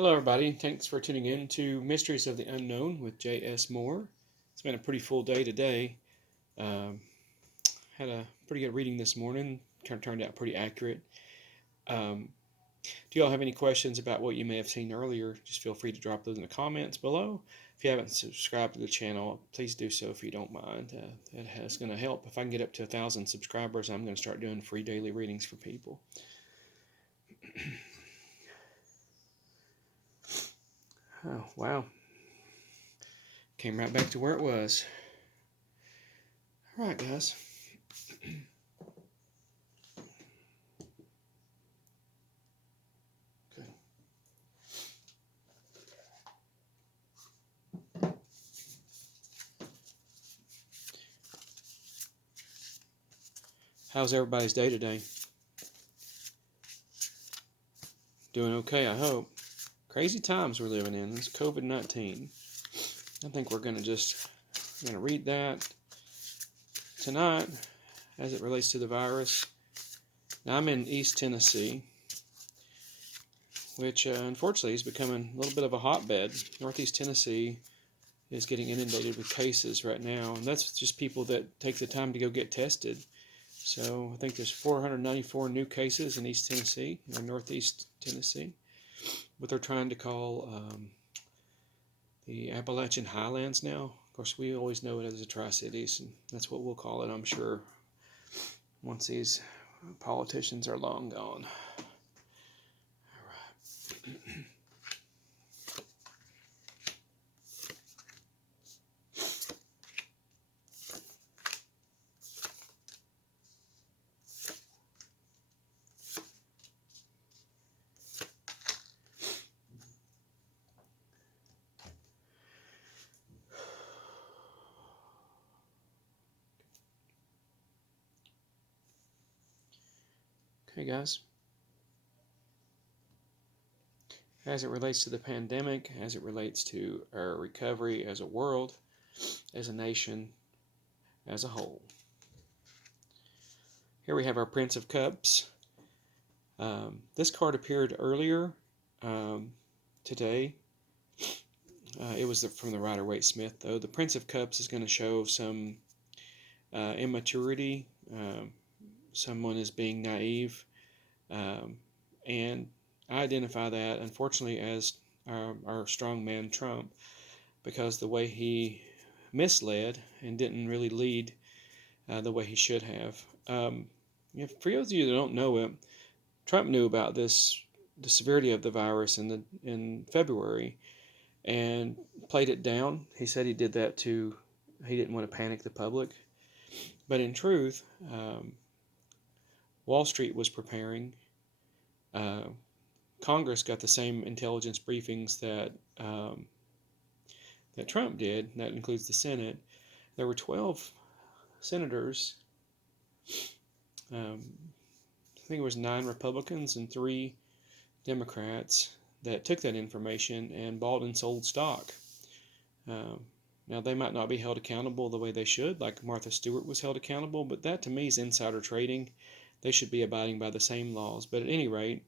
Hello, everybody. Thanks for tuning in to Mysteries of the Unknown with J.S. Moore. It's been a pretty full day today. Um, had a pretty good reading this morning. Turned out pretty accurate. Um, do y'all have any questions about what you may have seen earlier? Just feel free to drop those in the comments below. If you haven't subscribed to the channel, please do so if you don't mind. It's going to help. If I can get up to 1,000 subscribers, I'm going to start doing free daily readings for people. Oh, wow. Came right back to where it was. All right, guys. Okay. How's everybody's day today? Doing okay, I hope. Crazy times we're living in. This COVID-19. I think we're going to read that tonight as it relates to the virus. Now, I'm in East Tennessee, which unfortunately is becoming a little bit of a hotbed. Northeast Tennessee is getting inundated with cases right now, and that's just people that take the time to go get tested. So I think there's 494 new cases in East Tennessee, in Northeast Tennessee, what they're trying to call the Appalachian Highlands now. Of course, we always know it as the Tri-Cities, and that's what we'll call it, I'm sure, once these politicians are long gone. All right. Okay, guys. As it relates to the pandemic, as it relates to our recovery as a world, as a nation, as a whole. Here we have our Prince of Cups. This card appeared earlier today. It was from the Rider-Waite Smith, though. The Prince of Cups is going to show some immaturity. Someone is being naive. And I identify that, unfortunately, as our strong man Trump, because the way he misled and didn't really lead the way he should have. For those of you that don't know it, Trump knew about the severity of the virus in February, and played it down. He said he did that he didn't want to panic the public. But in truth, Wall Street was preparing. Congress got the same intelligence briefings that Trump did. That includes the Senate. There were 12 senators. I think it was 9 Republicans and 3 Democrats that took that information and bought and sold stock. Now, they might not be held accountable the way they should, like Martha Stewart was held accountable, but that to me is insider trading. They should be abiding by the same laws. But at any rate,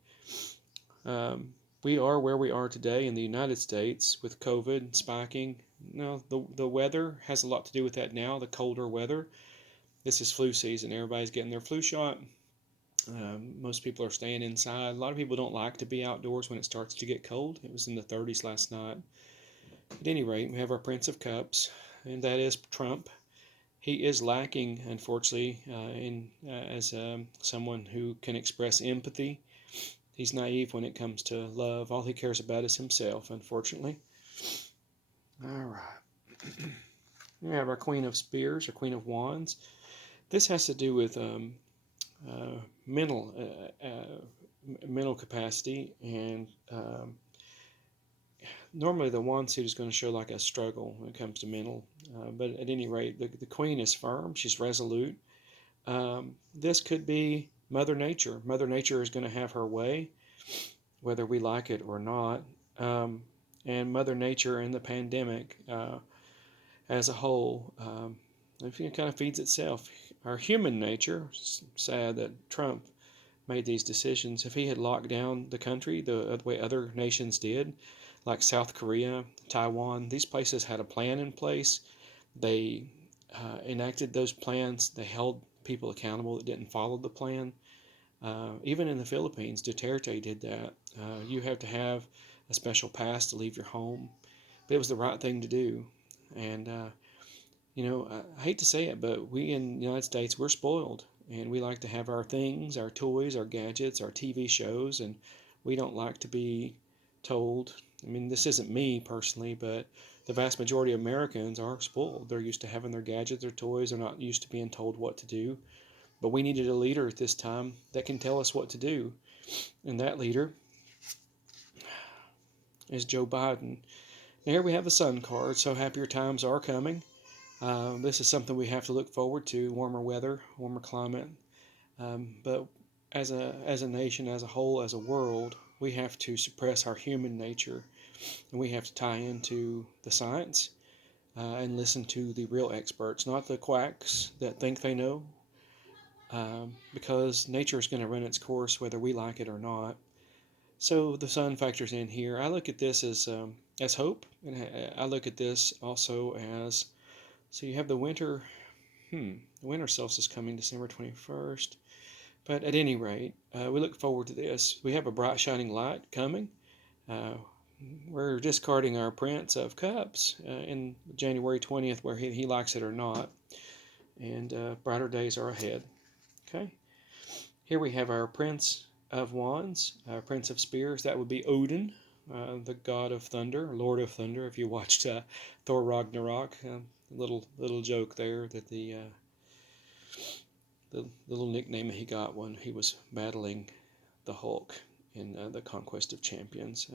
we are where we are today in the United States with COVID spiking. The weather has a lot to do with that now, the colder weather. This is flu season. Everybody's getting their flu shot. Most people are staying inside. A lot of people don't like to be outdoors when it starts to get cold. It was in the 30s last night. At any rate, we have our Prince of Cups, and that is Trump. He is lacking, unfortunately, as someone who can express empathy. He's naive when it comes to love. All he cares about is himself, unfortunately. All right. We have our Queen of Spears, or Queen of Wands. This has to do with mental capacity, and normally the wand suit is going to show like a struggle when it comes to mental, but at any rate, the Queen is firm. She's resolute. This could be Mother Nature. Mother Nature is going to have her way, whether we like it or not. And Mother Nature in the pandemic as a whole, it kind of feeds itself. Our human nature, sad that Trump made these decisions. If he had locked down the country the way other nations did, like South Korea, Taiwan, these places had a plan in place. They enacted those plans. They held people accountable that didn't follow the plan. Even in the Philippines, Duterte did that. You have to have a special pass to leave your home, but it was the right thing to do. And I hate to say it, but we in the United States, we're spoiled, and we like to have our things, our toys, our gadgets, our TV shows, and we don't like to be told. I mean, this isn't me personally, but the vast majority of Americans are spoiled. They're used to having their gadgets, their toys. They're not used to being told what to do. But we needed a leader at this time that can tell us what to do. And that leader is Joe Biden. Now, here we have the sun card, so happier times are coming. This is something we have to look forward to: warmer weather, warmer climate. But as a nation, as a whole, as a world, we have to suppress our human nature, and we have to tie into the science and listen to the real experts, not the quacks that think they know, because nature is going to run its course whether we like it or not. So the sun factors in here. I look at this as hope, and I look at this also as, so you have the winter. The winter solstice coming December 21st. But at any rate, we look forward to this. We have a bright shining light coming. We're discarding our Prince of Cups in January 20th, where he likes it or not. And brighter days are ahead. Okay. Here we have our Prince of Wands, Prince of Spears. That would be Odin, the god of thunder, Lord of thunder. If you watched Thor Ragnarok, little joke there that the little nickname he got when he was battling the Hulk in the Conquest of Champions.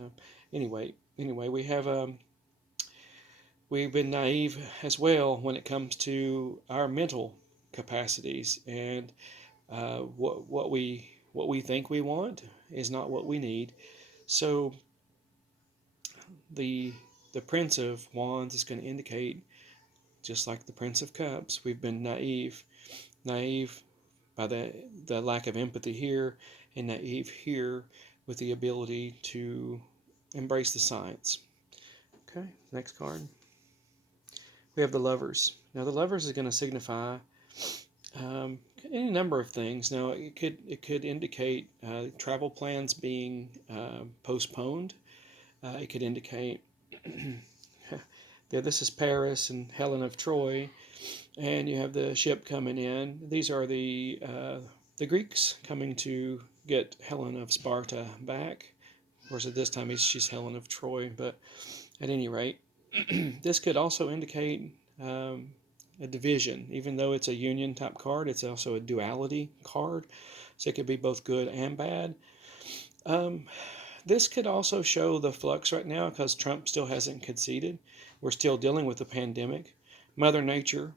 Anyway, we've been naive as well when it comes to our mental capacities, and what we think we want is not what we need. So the Prince of Wands is going to indicate, just like the Prince of Cups, we've been naive by the lack of empathy here, and naive here with the ability to embrace the science. Okay, next card. We have the Lovers. Now the Lovers is going to signify any number of things. Now it could indicate travel plans being postponed. It could indicate this is Paris and Helen of Troy, and you have the ship coming in. These are the Greeks coming to get Helen of Sparta back. Of course, at this time she's Helen of Troy, but at any rate, this could also indicate a division. Even though it's a union type card, it's also a duality card, so it could be both good and bad. This could also show the flux right now because Trump still hasn't conceded. We're still dealing with the pandemic. Mother Nature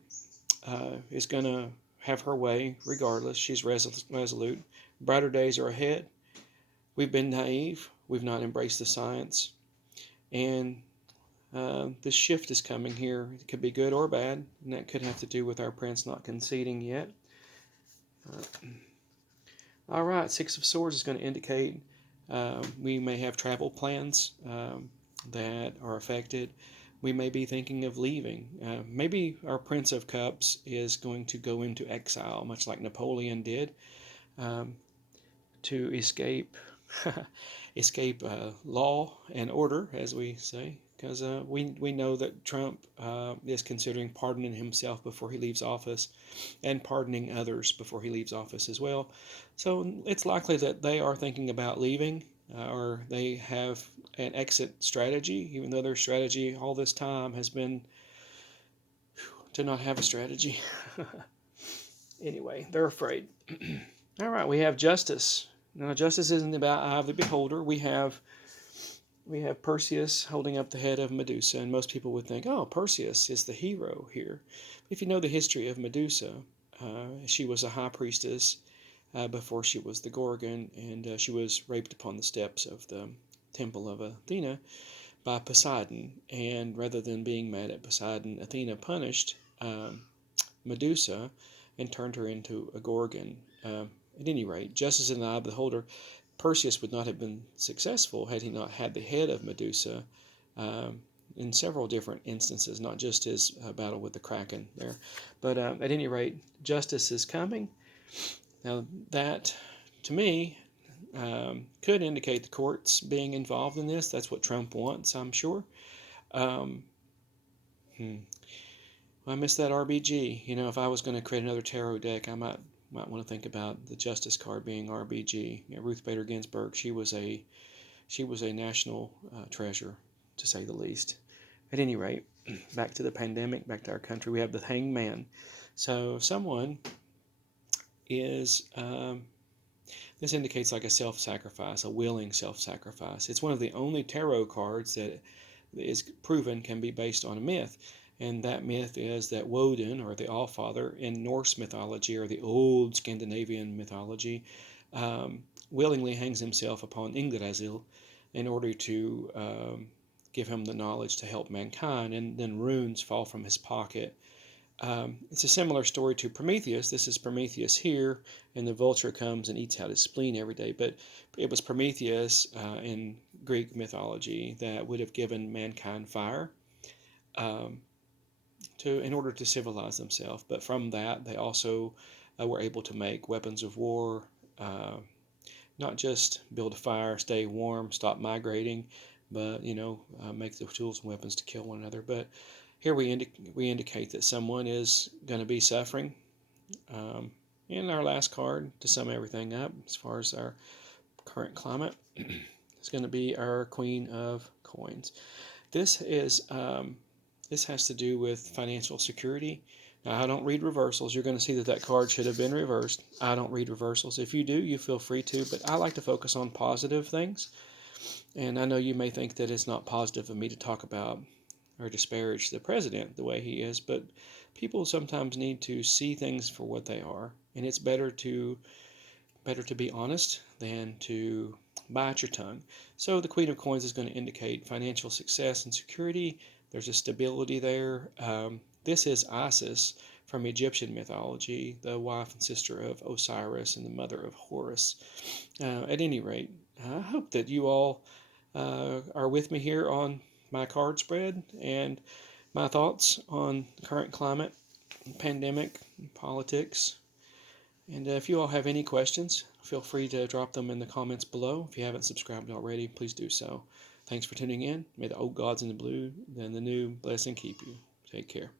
is going to have her way regardless. She's resolute. Brighter days are ahead. We've been naive. We've not embraced the science. And this shift is coming here. It could be good or bad, and that could have to do with our prince not conceding yet. All right, Six of Swords is going to indicate we may have travel plans that are affected. We may be thinking of leaving. Maybe our Prince of Cups is going to go into exile, much like Napoleon did, to escape law and order, as we say, because we know that Trump is considering pardoning himself before he leaves office and pardoning others before he leaves office as well. So it's likely that they are thinking about leaving, or they have an exit strategy, even though their strategy all this time has been to not have a strategy. Anyway, they're afraid. All right, we have Justice. Now, justice isn't about eye of the beholder. We have Perseus holding up the head of Medusa, and most people would think, oh, Perseus is the hero here. If you know the history of Medusa, she was a high priestess before she was the Gorgon, and she was raped upon the steps of the temple of Athena by Poseidon. And rather than being mad at Poseidon, Athena punished Medusa and turned her into a Gorgon. At any rate, justice in the eye of the beholder, Perseus would not have been successful had he not had the head of Medusa in several different instances, not just his battle with the Kraken there. But at any rate, justice is coming. Now, that, to me, could indicate the courts being involved in this. That's what Trump wants, I'm sure. Um, I miss that RBG. You know, if I was going to create another tarot deck, I might want to think about the Justice card being RBG. You know, Ruth Bader Ginsburg, she was a national treasure, to say the least. At any rate, back to the pandemic, back to our country, we have the Hanged Man. So someone is, this indicates like a self-sacrifice, a willing self-sacrifice. It's one of the only tarot cards that is proven can be based on a myth. And that myth is that Woden, or the Allfather, in Norse mythology, or the old Scandinavian mythology, willingly hangs himself upon Yggdrasil in order to give him the knowledge to help mankind, and then runes fall from his pocket. It's a similar story to Prometheus. This is Prometheus here, and the vulture comes and eats out his spleen every day. But it was Prometheus in Greek mythology that would have given mankind fire in order to civilize themselves. But from that, they also were able to make weapons of war, not just build a fire, stay warm, stop migrating, but make the tools and weapons to kill one another. But here we indicate that someone is going to be suffering. In our last card, to sum everything up, as far as our current climate, is going to be our Queen of Coins. This has to do with financial security. Now, I don't read reversals. You're going to see that card should have been reversed. I don't read reversals. If you do, you feel free to, but I like to focus on positive things. And I know you may think that it's not positive of me to talk about or disparage the president the way he is, but people sometimes need to see things for what they are, and it's better to be honest than to bite your tongue. So the Queen of Coins is going to indicate financial success and security. There's a stability there. This is Isis from Egyptian mythology, the wife and sister of Osiris and the mother of Horus. At any rate, I hope that you all are with me here on my card spread and my thoughts on current climate, pandemic, politics. And if you all have any questions, feel free to drop them in the comments below. If you haven't subscribed already, please do so. Thanks for tuning in. May the old gods in the blue and the new bless and keep you. Take care.